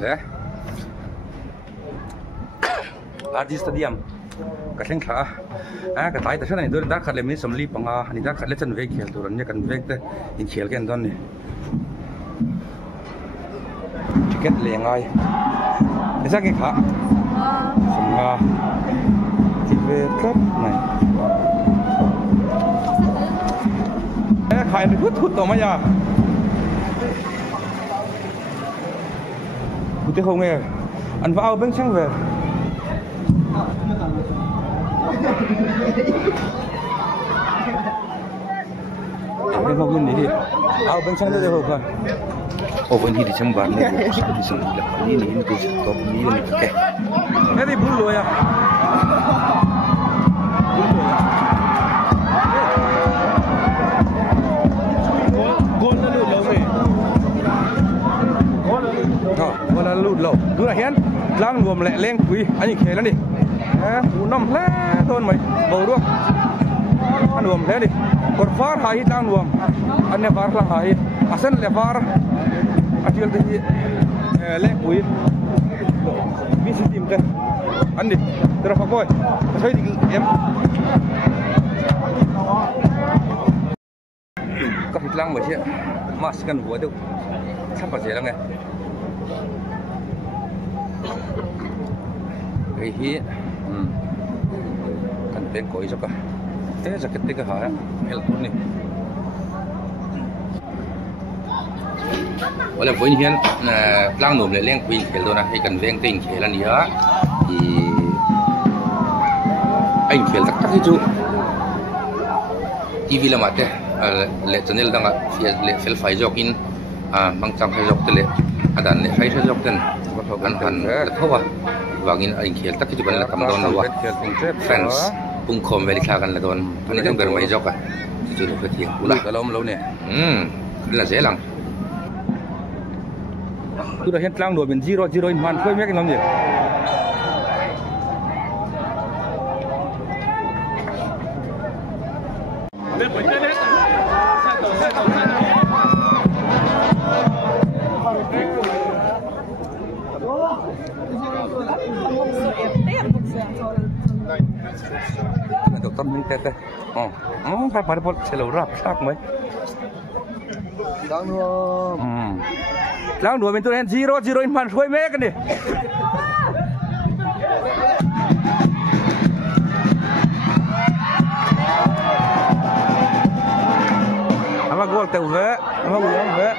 le RG Stadium ka thleng thla ka tai ta thana ni dar khat le mi somli panga ni dar khat le chan ve khel tur an kan vek te in khel ken don ni ticket le ngai esa ke kha somnga ti ve tlap nai khai hút to mà ya hút thế không nghe ăn vào bên sang về bên không nhìn đi ao bên sang đây không ô bên đi chăm bán này đi xem là đi nhìn cái có đi này cái cái này bún lùi à là lụt lậu, đúng là hiến, lang luồng lẹ lên quý, anh nhìn khề lên đi, nằm lẹ thôi mày, bầu đúng, anh luồng lẹ đi, còn phá hai lang luồng, anh này phá lang hai, asen lẹ phá, anh chưa thấy lẹ quý, vi sinh tìm đây, anh đi, từ đó coi, thấy thì em, các thịt lang mà chứ, mas kan buat tu, siapa sih lang ya? Cái hi kan pen koi jaka te jaket te ka ha el tu ni wala voin hian lang nom le leng queen khel do na ai kan veng ting khel ani ha i anh khel tak tak chu TV lama te le channel danga le fel fai jok in mang chang fai jok te le adan le fai jok ten an han thowa wangin anh khel tak chu kan la kam don wa friends pung khom ve likha kan la don ani kan ber mai jok a chu lu kha thiang ula kalom lo ne la dễ lang tu da hen tlang do ben 0 in man khoi mek ngam ni được tâm minh tết đấy, phải bắt buộc sẽ lâu rap sắc mấy, lang đuổi bên tôi hen 0 in man khơi mấy cái này, ama gol teu ve, ama gol ve.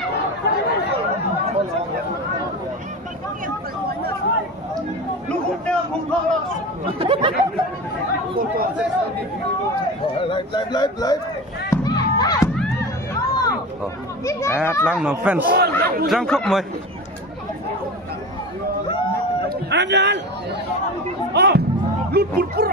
Lang no fence, lang khóc mày. Anh ơi, lút bụt bụt.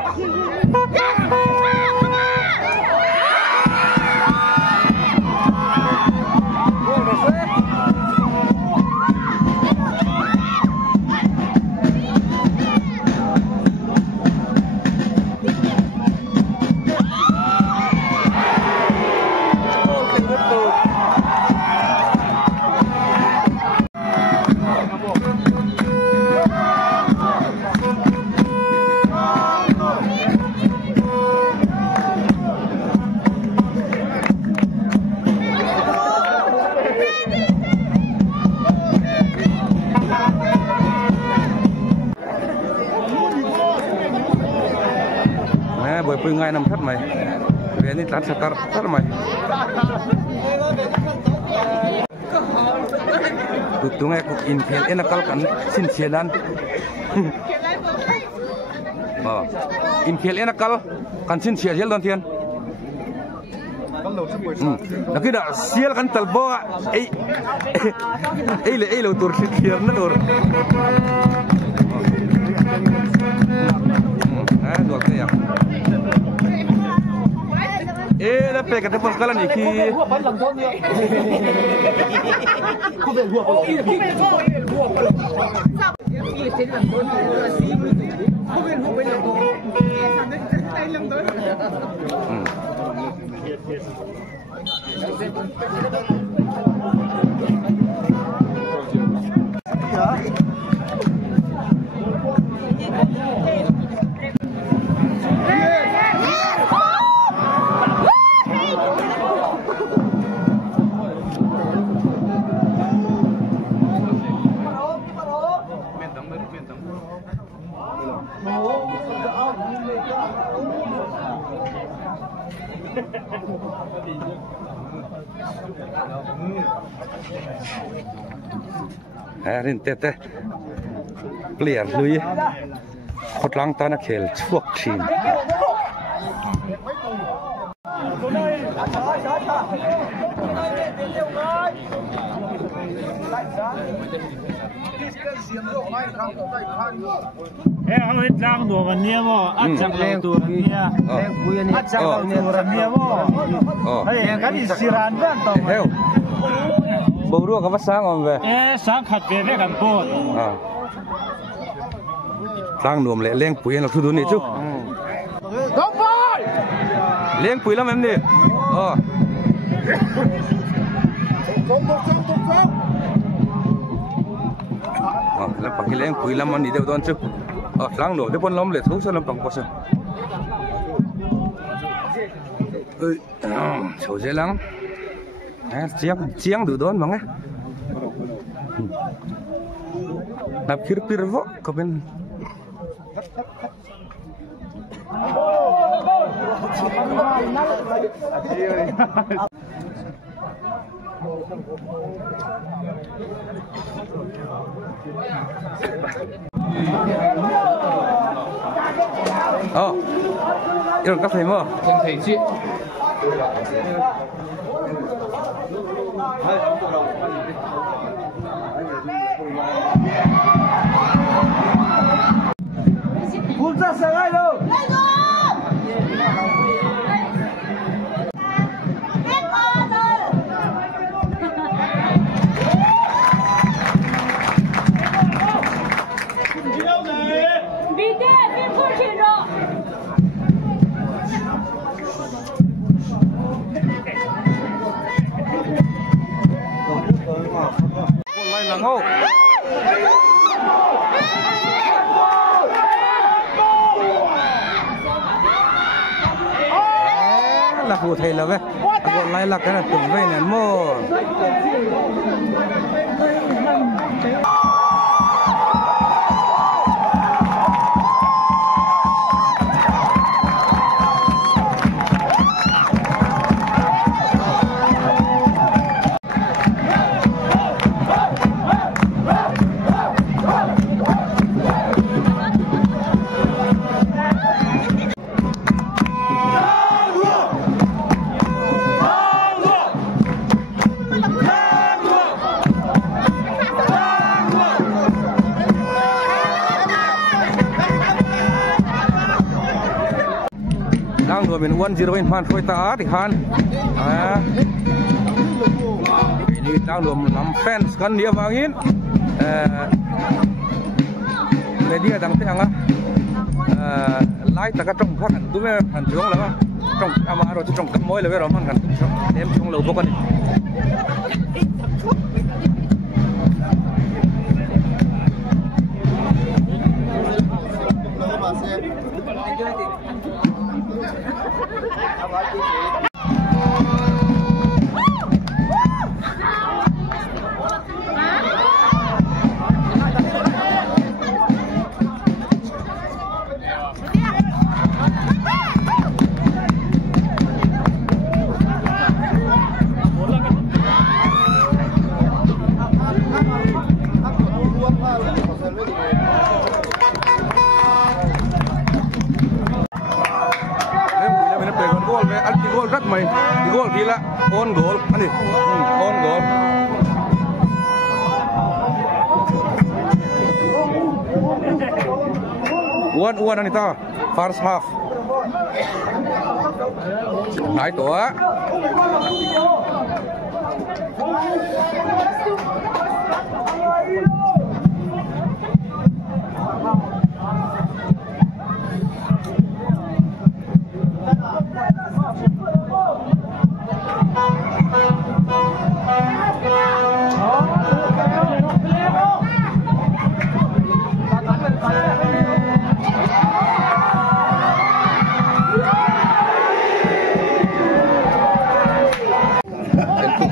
Bởi vì ngay nằm thắt mày, về nên tát sạt tát mày. Tụi ngay cuộc in khel en akal kan sin sielan. In khel en akal kan sin siel don thian. Là cái đã siel kan talbo ấy là tur siel nó tur. Được thế à? La pega te por kala ni ki rin tê tê plier lui khốt lăng ta nó khel chuộc chìmเขาเฮ็ดล้างตัวกันเนี่ยบ่อัดจังล้างตัวกันเนี่ยอัดจังล้างตัวกันเนี่ยบ่เฮ้ยกันอีสิรันบ้านต่อไป bầu đua có bắt sáng không về? Sáng khát về vớiกันโพด sáng nuông lẹ ลี้ยงปุ๋ยเราทุนนี่chú. Đóng vai. เลี้ยงปุ๋ยแล้วแม่นี่. Làm bằng cái ลี้ยงปุ๋ยแล้วมันนี่เดี๋ยวโดนchú. sáng nuôngเดี๋ยวพนล้มเลยทุกส่วนลำปังก็ใช่. Sầu dễ lắm. Chiang đủ đón bằng á. Nạp kir vợ có bên. 이런 카페 뭐? 그냥 돼 있지? Pulsa sangai lo. Ngô là phụ thầy là vậy bọn lại là cái là tưởng về nè mô rồi mình uốn zero in pan phơi ta thì han ini tahu belum lam fans kan dia bangin media tang tang lai ta ka trong phát tu me han chung la trong amaro trong kam moi la ve rom han kan em chung lo bokan gol rất mày đi gol thì là on goal anh đi on goal uan anh ta first half nãy tổ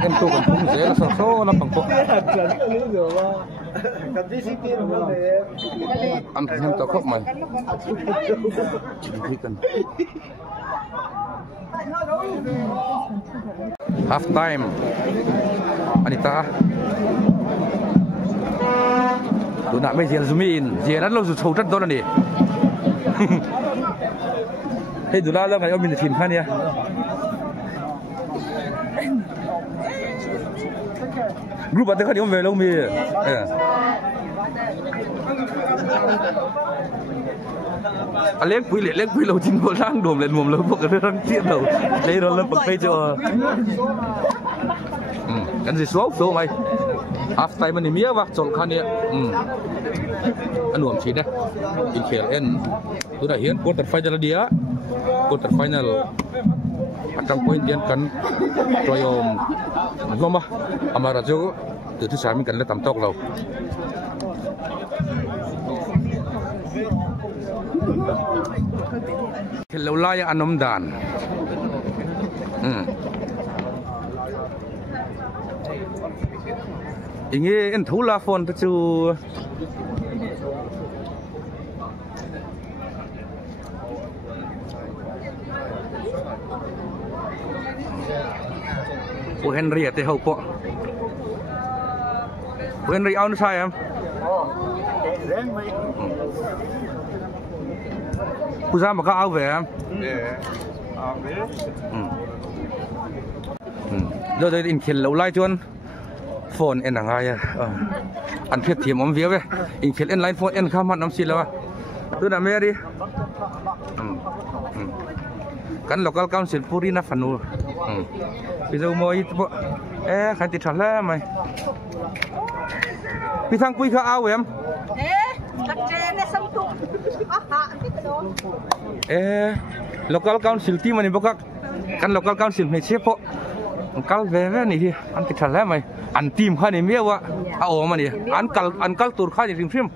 em tu còn cũng dễ là số làm bằng bộ ăn thêm tao khóc mày chỉ cần Half time. Anita. Tụi nãy bây giờ zoom in, giờ nó lâu rồi sâu rất to rồi nè. Hey, tụi nó là ngày hôm mình tìm khăn nha. Group bạn tới khăn đi về lâu mi. Lên quý lâu chính bộ lang đùm lên mồm lâu bộ cái răng tiện đầu lấy rồi lên bậc phê cho cái gì số mày after mình mía vác chọn khăn nhé anh nuông chín đấy in khel en tôi đã hiến quarter final dia quarter final atang point dian kan troyom loma amara jo từ thứ sáu mình cần là tầm tốc lâu lâu lai anh nôm đàn ý nghĩa anh thú la phone tới chú của Henry thì hậu quả của Henry ao nó sai em cô ra mà có áo về em rồi đây in khiển lâu lai chuan phone en hàng ai anh phết thiểm ông viết về in khiển en line phone en khám mặt ông xin là tôi đã mê đi kan local council Purina Fanu bây giờ mới khai tiết thật là mày đi thang quy khá áo em local council team này bác kan local council này xếp po kal về này thì anh tiết thật là mày anh team khai này mía wa áo mà này anh kal tour khai thì phim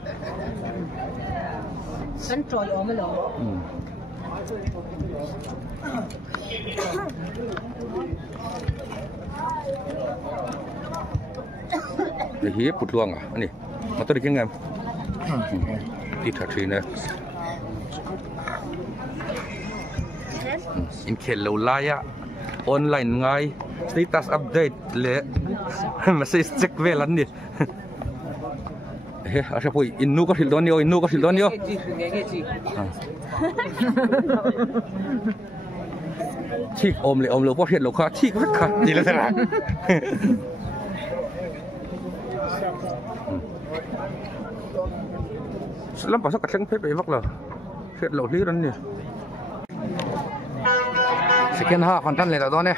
anh trôi áo mà lo để hiếp bụt luang à anh này mà tôi đi cái ngầm thì thật sự nè in khel lâu lai á online ngay status update le message check về lần đi à sao vậy in nu có thịt đón nhiều chiếc ôm lô bóp hiện lô khó chiếc rất khá gì là thế nào lắm bảo sắc cả trắng phết vậy vắc là hiện lộ lý đó nè second half còn thân này là đó nè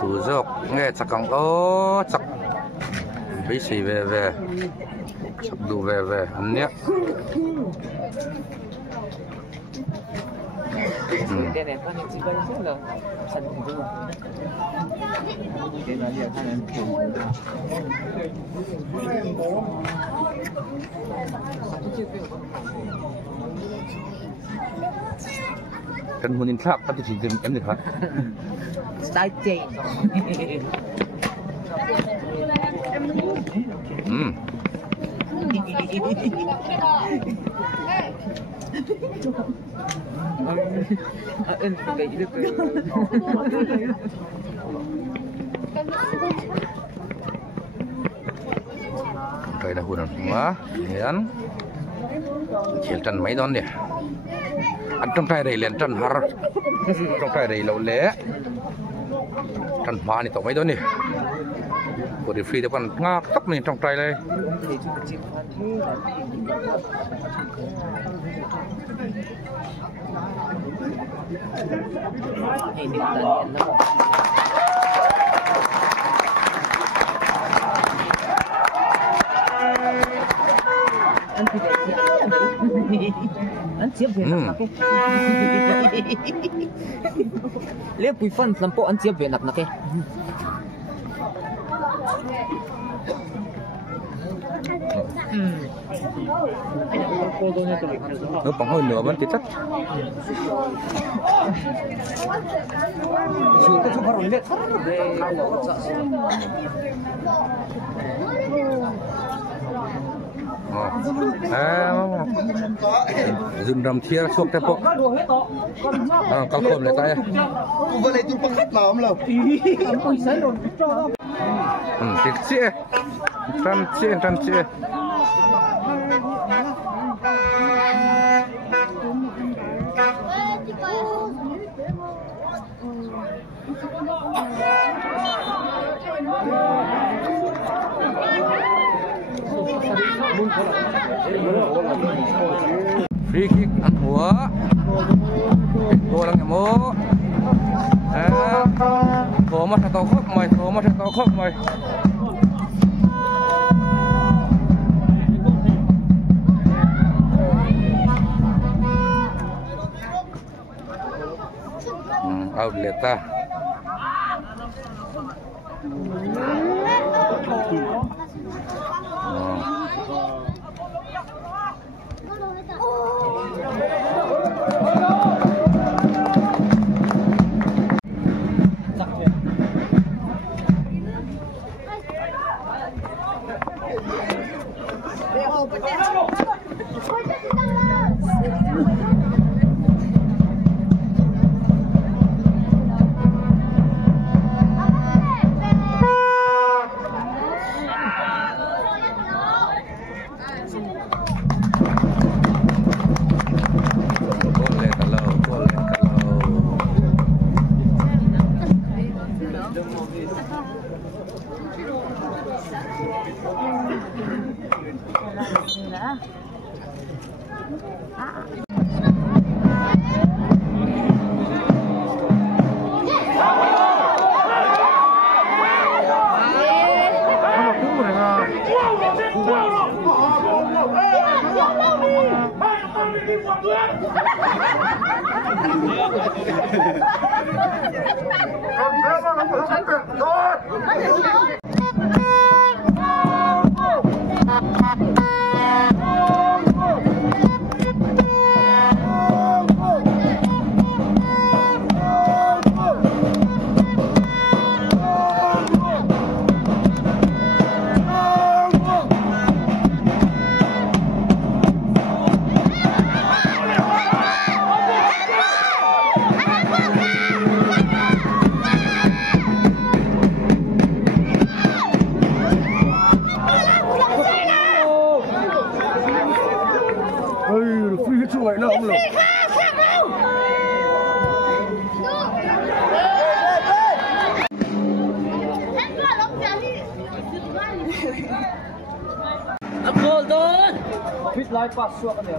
tủ dọc nghe chắc càng chắc bí xì về chắc đủ về anh nhé cái này con chỉ có rất là sẵn hình dung cái nói việc hai lần cần muốn nhìn khác bắt chỉ dừng em được hả style change Cái dahulu semua, kan? Chiltan mấy đón nè, ăn trong tay đây liền trần har, trong tay đây lâu lẽ, trần hoa này tổng mấy đón nè, của địa phi thì còn ngã tóc này trong tay đây. Anh siap về nạp cái lấy bùi phân làm bộ anh siap về nạp cái nó bằng hơn nửa vẫn chắc Zoom ram chia suốt thế bộ. Cao khom lại tay. Vừa lấy tụi con khách làm đâu. Tiết chia. Trăn chia. Free kick ăn húa cô đang mô thổ mà tao khóc mày outlet ta Fit live pass suốt cái này.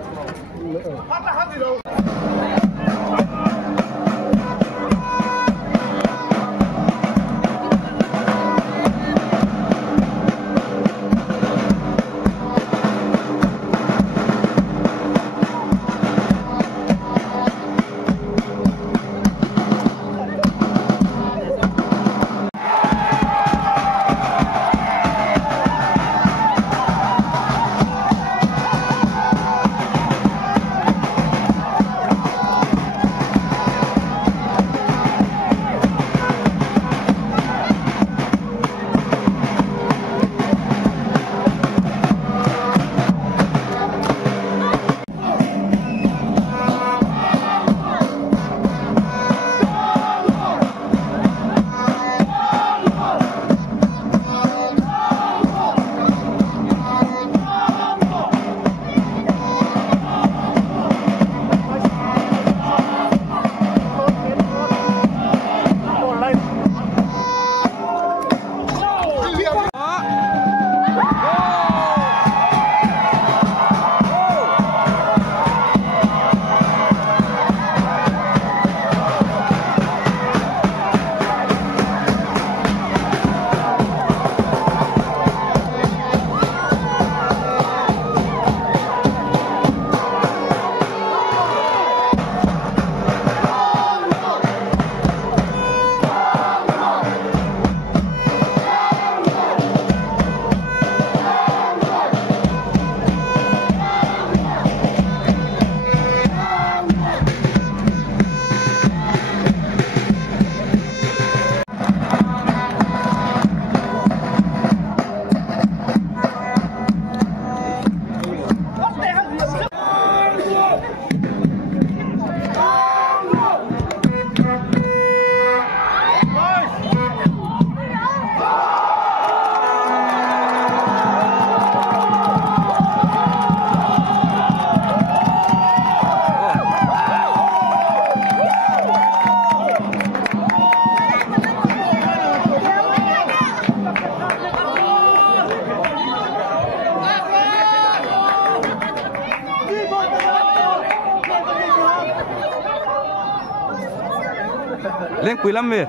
lên quý lắm mày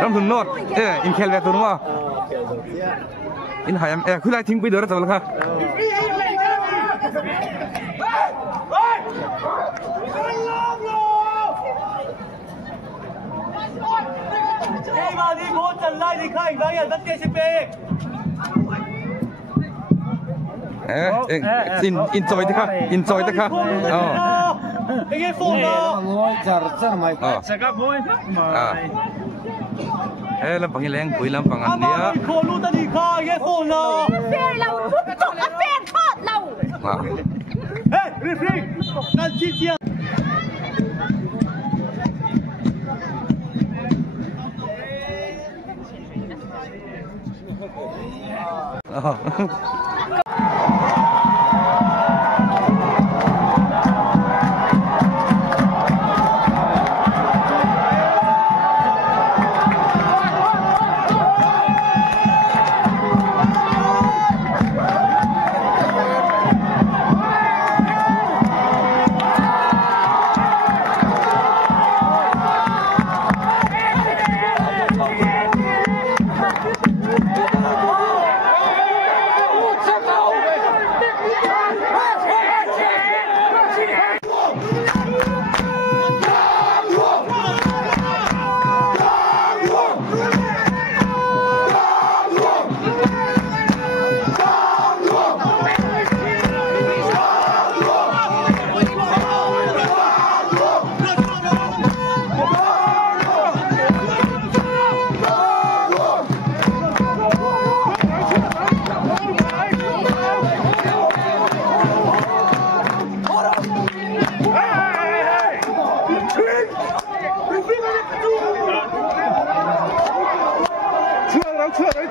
Ram thun nốt in khel về tụi nó in hay em cứ lạiทิ้งไปเดี๋ยวเราจะมาค่ะมาดีโคจันไล่ดีข้าอีกแล้วอย่าตั้งใจสิเป้enjoy ดิค่ะ enjoy ดิค่ะอ๋อไอ้เงี้ยฟูน่ะงอยจัดไม่จะกับงอยลำพังแรงคุยลำพังอันเนี้ยโคลูตันดีข้าเงี้ยฟูน่ะเฟียเราทุกจบกับเฟียทอดเราเฮ้ยรีบนั่นจีเจีย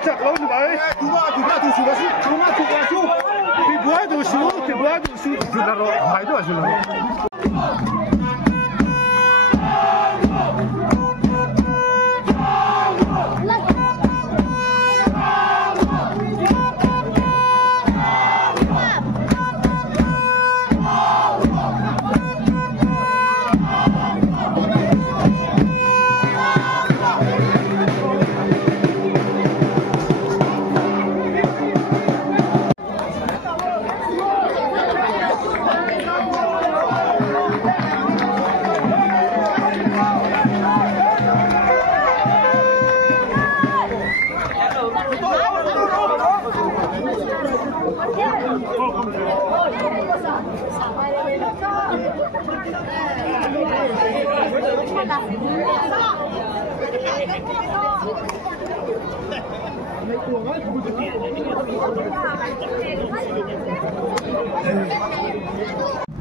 จักเราอยู่ไหนดูว่าดูว่าดูสูงสูงดูว่าดูว่าสูงที่บัวดูสูงที่บัวดูสูงจุดนั้นเราหายด้วยจุดนั้น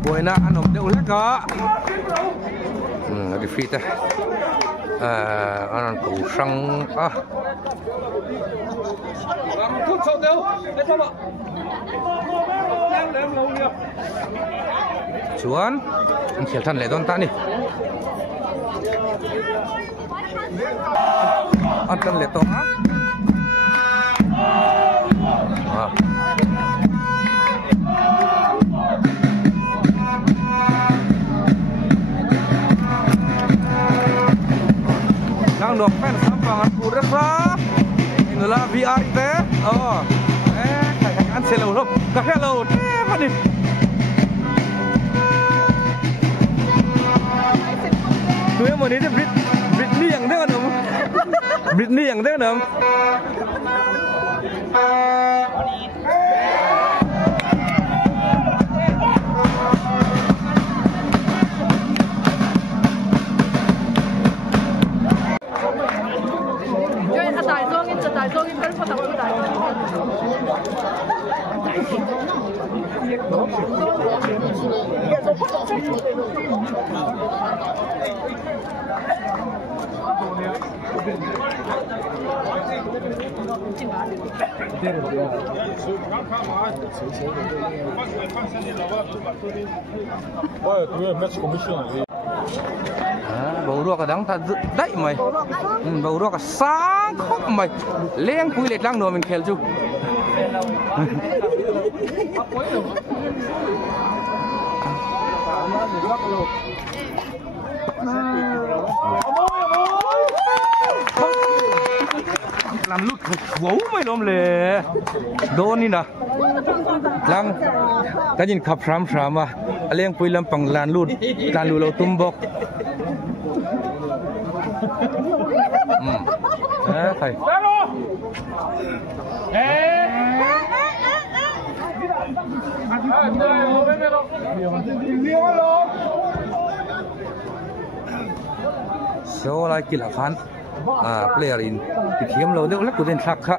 buổi na ăn ổn đều lắc có cái phi ta ăn củ săng chuan anh khel thân lại đón ta đi ăn thân lại to á đang được fan sampangan pura inilah VR itu kayak kan selalu loh kakek laut apa nih tuh yang mana ini Britney yang dia kan Britney yang dia kan bầu ruốc đắng ta đậy mày bầu ruốc sáng khóc mày len cùi lệch lang nồi mình khèl chú làm lút khẩu mày lom lệ đôn đi nè lăng cái nhìn khập sám sám à liên quy làm bằng làn lút lâu tum bọc thầy số lại kỹ là phán player in thì kiếm lâu đâu lắc của tên sạc khá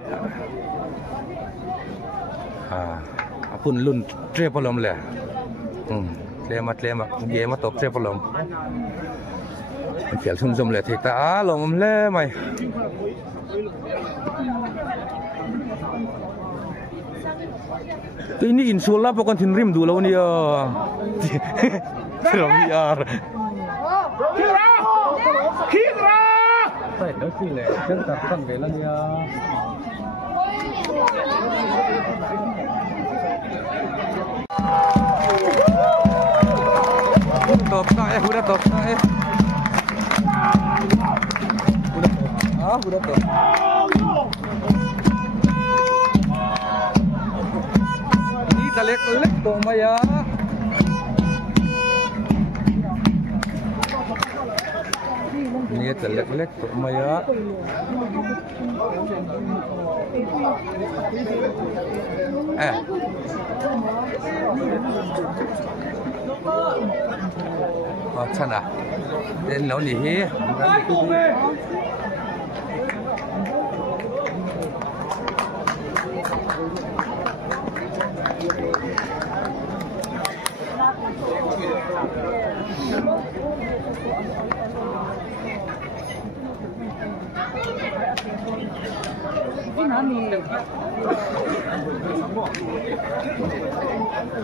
pun lun triple lom leh lema game mà top triple lom kiểu thun zoom leh thì ta lom le mày ini insullah pokoknya tin rim dulu nih ya biar kira phải đó chỉ là chân tập phần về là top saya udah top saya udah top ini talek tuh Maya ini telek tuh Maya sana đến nấu nỉ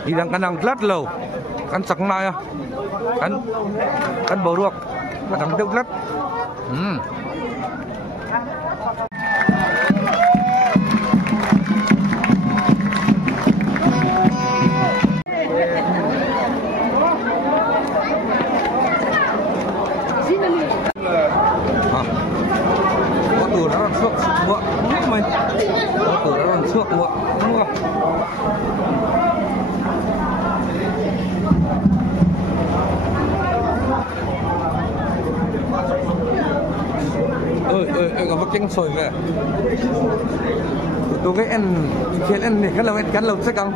đi đang cắn đang lát lầu cắn sặc mai à cắn bầu ruột và đang tiêu lát có từ nó làm suốt vợ mày có từ nó làm suốt vợ đúng không có vật chân sồi về tụi cái anh khiến anh này cắn lầu sách không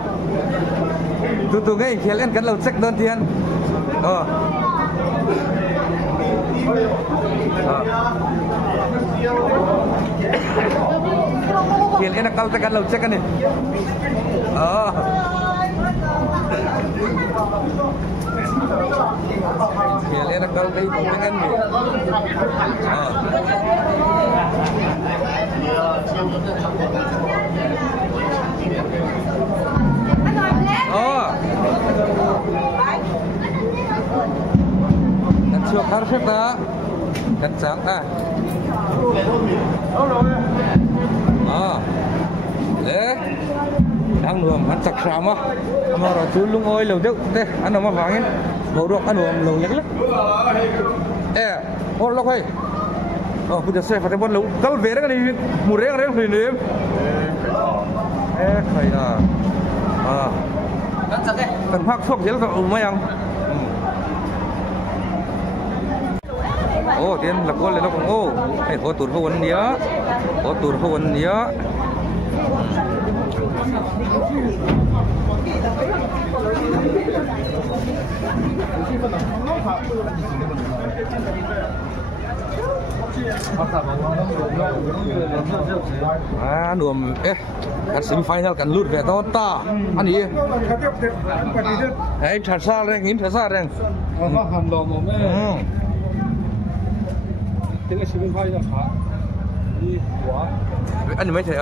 tụi cái khiến anh cắn lầu sách đơn thiên khiến anh cắn cắn lầu sách cái này khiến anh cắn cái tiếng anh này kan suak harus tak kan sang đang nuông ăn sặc sàm á mà rồi chú lung ôi lầu đâu thế ăn mà vàng ấy bầu ruột ăn nuông lầu nhắc lắm ô lộc hay bây giờ xe phải bón lầu tao về đó cái này mùa rét thì nếm thầy cần phát thuốc dễ là mấy ăn tiền là con lên nó cũng hay có tụt hôn nhớ có tụt hôn nhớ nuông kan semifinal kan lut về to ta anh gì ấy thật xa reng in thật xa reng hàm lò mà mẹ cái semifinal hả đi quá anh mấy thầy